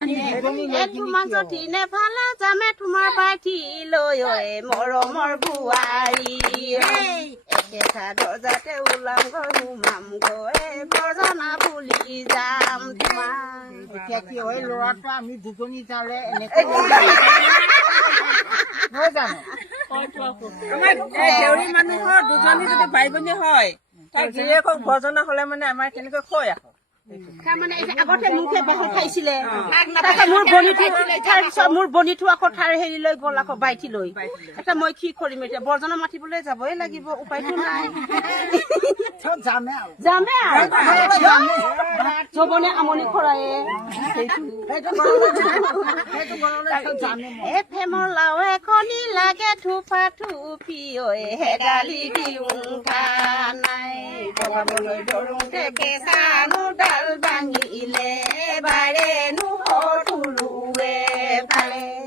তোমাৰ যদি নেফালে যামে তোমাৰ পাঠি লৈ মৰমৰ বোৱাৰী একে দৰ্জাতে ওলাম গৈ সোমাম গৈ বৰজনা বুলি যাম তোমাৰ এতিয়া কি হয় ল'ৰাটো আমি দুজনী যালে এনেকৈ নহয় জানো আমাৰ দেউৰী মানুহৰ দুজনী যদি বাই ভনী হয় তাৰ গিৰিয়েকক বৰজনা হলে মানে আমাৰ কেনেকৈ কয় আকৌ তাৰমানে আগতে মুখে বাহৰ খাইছিলে মোৰ বনিটো আকৌ ঠাৰ হেৰি লৈ গ'ল আকৌ বাইঠি লৈ এটা মই কি কৰিম এতিয়া বৰজনা মাতিবলৈ যাবই লাগিব উপায়তো নাই যামে যবনে আমনি খৰায়ে ফেমৰ লাও এখনি লাগে থোপা থুপি হেদালি দিওঁ নাই বগাবলৈ ধৰোঁতে কেঁচানো ডাল ভাঙিলে বাৰে নুৰুৱে ফালে